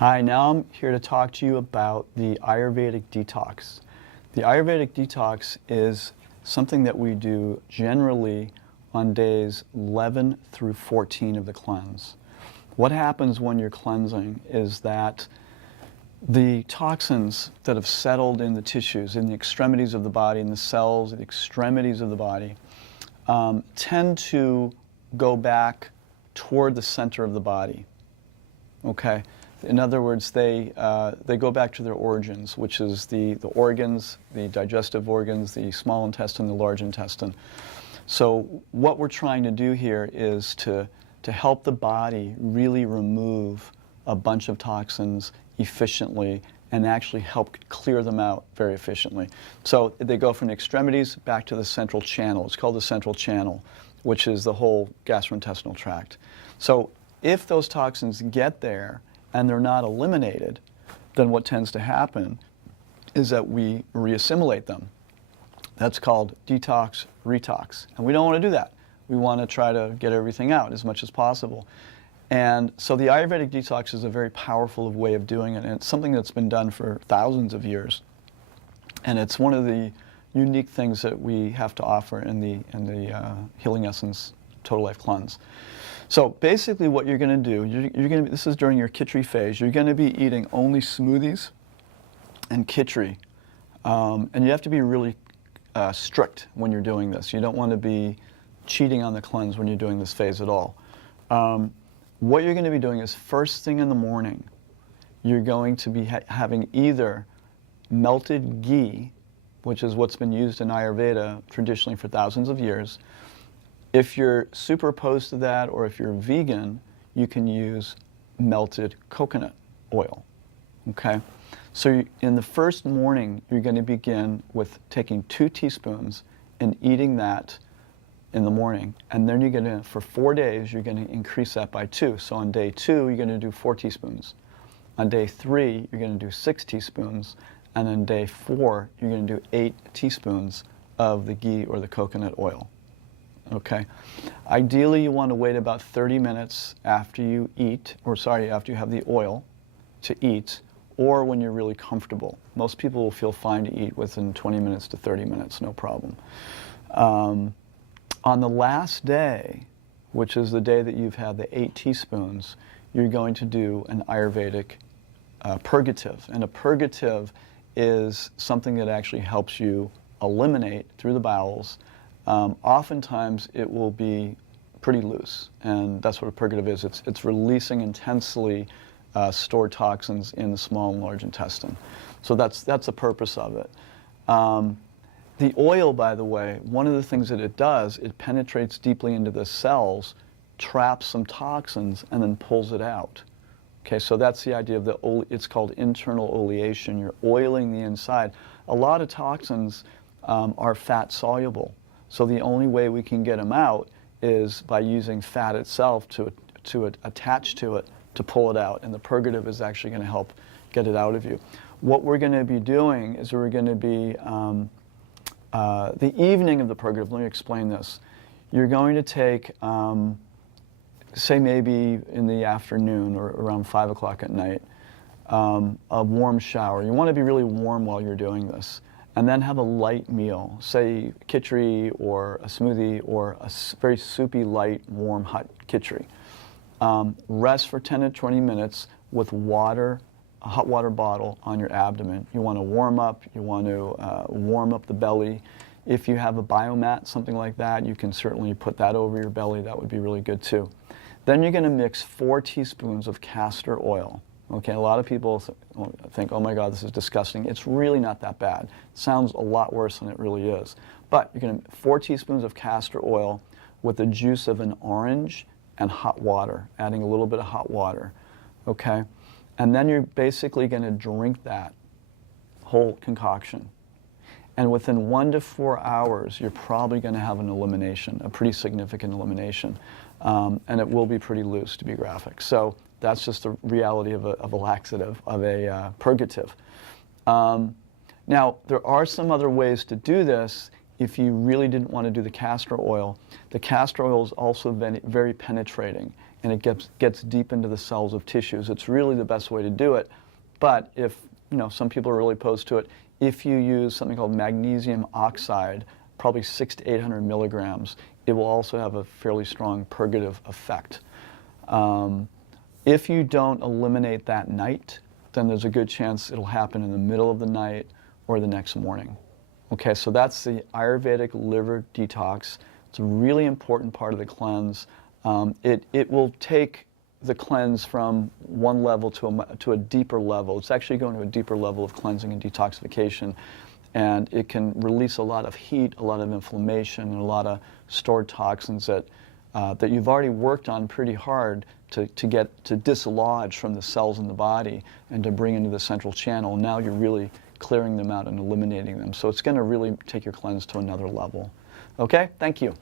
Hi, now I'm here to talk to you about the Ayurvedic Detox. The Ayurvedic Detox is something that we do generally on days 11 through 14 of the cleanse. What happens when you're cleansing is that the toxins that have settled in the tissues, in the extremities of the body, in the cells, the extremities of the body, tend to go back toward the center of the body. Okay? In other words, they go back to their origins, which is the organs, the digestive organs, the small intestine, the large intestine. So what we're trying to do here is to help the body really remove a bunch of toxins efficiently and actually help clear them out very efficiently. So they go from the extremities back to the central channel. It's called the central channel, which is the whole gastrointestinal tract. So if those toxins get there and they're not eliminated, then what tends to happen is that we reassimilate them. That's called detox, retox. And we don't want to do that. We want to try to get everything out as much as possible. And so the Ayurvedic detox is a very powerful way of doing it, and it's something that's been done for thousands of years. And it's one of the unique things that we have to offer in the Healing Essence Total Life Cleanse. So basically what you're going to do, this is during your khichdi phase, you're going to be eating only smoothies and khichdi. And you have to be really strict when you're doing this. You don't want to be cheating on the cleanse when you're doing this phase at all. What you're going to be doing is first thing in the morning, you're going to be having either melted ghee, which is what's been used in Ayurveda traditionally for thousands of years. If you're super opposed to that, or if you're vegan, you can use melted coconut oil, okay? So in the first morning, you're going to begin with taking 2 teaspoons and eating that in the morning. And then you're going to, for 4 days, you're going to increase that by 2. So on day 2, you're going to do 4 teaspoons. On day 3, you're going to do 6 teaspoons. And on day 4, you're going to do 8 teaspoons of the ghee or the coconut oil. Okay. Ideally, you want to wait about 30 minutes after you eat, after you have the oil to eat, or when you're really comfortable. Most people will feel fine to eat within 20 minutes to 30 minutes, no problem. On the last day, which is the day that you've had the 8 teaspoons, you're going to do an Ayurvedic purgative. And a purgative is something that actually helps you eliminate through the bowels. Oftentimes it will be pretty loose, and that's what a purgative is. It's releasing intensely stored toxins in the small and large intestine. So that's the purpose of it. The oil, by the way, one of the things that it does, it penetrates deeply into the cells, traps some toxins, and then pulls it out. Okay, so that's the idea of it's called internal oleation. You're oiling the inside. A lot of toxins are fat soluble. So the only way we can get them out is by using fat itself to attach to it to pull it out. And the purgative is actually going to help get it out of you. What we're going to be doing is we're going to be, the evening of the purgative, let me explain this. You're going to take, say maybe in the afternoon or around 5 o'clock at night, a warm shower. You want to be really warm while you're doing this. And then have a light meal, say khichdi or a smoothie or a very soupy, light, warm, hot khichdi. Rest for 10 to 20 minutes with water, a hot water bottle on your abdomen. You want to warm up, you want to warm up the belly. If you have a biomat, something like that, you can certainly put that over your belly. That would be really good too. Then you're going to mix 4 teaspoons of castor oil. Okay, a lot of people think, oh my God, this is disgusting. It's really not that bad. It sounds a lot worse than it really is. But you're going to 4 teaspoons of castor oil with the juice of an orange and hot water, adding a little bit of hot water. Okay? And then you're basically going to drink that whole concoction. And within 1 to 4 hours, you're probably going to have an elimination, a pretty significant elimination. And it will be pretty loose, to be graphic. So that's just the reality of a laxative, of a purgative. Now, there are some other ways to do this if you really didn't want to do the castor oil. The castor oil is also very penetrating. and it gets deep into the cells of tissues. It's really the best way to do it. But if, some people are really opposed to it, if you use something called magnesium oxide, probably 600 to 800 milligrams, it will also have a fairly strong purgative effect. If you don't eliminate that night, then there's a good chance it'll happen in the middle of the night or the next morning. Okay, so that's the Ayurvedic liver detox. It's a really important part of the cleanse. It will take the cleanse from one level to a deeper level. It's actually going to a deeper level of cleansing and detoxification, and it can release a lot of heat, a lot of inflammation, and a lot of stored toxins that you've already worked on pretty hard to dislodge from the cells in the body and to bring into the central channel. Now you're really clearing them out and eliminating them. So it's going to really take your cleanse to another level. Okay, thank you.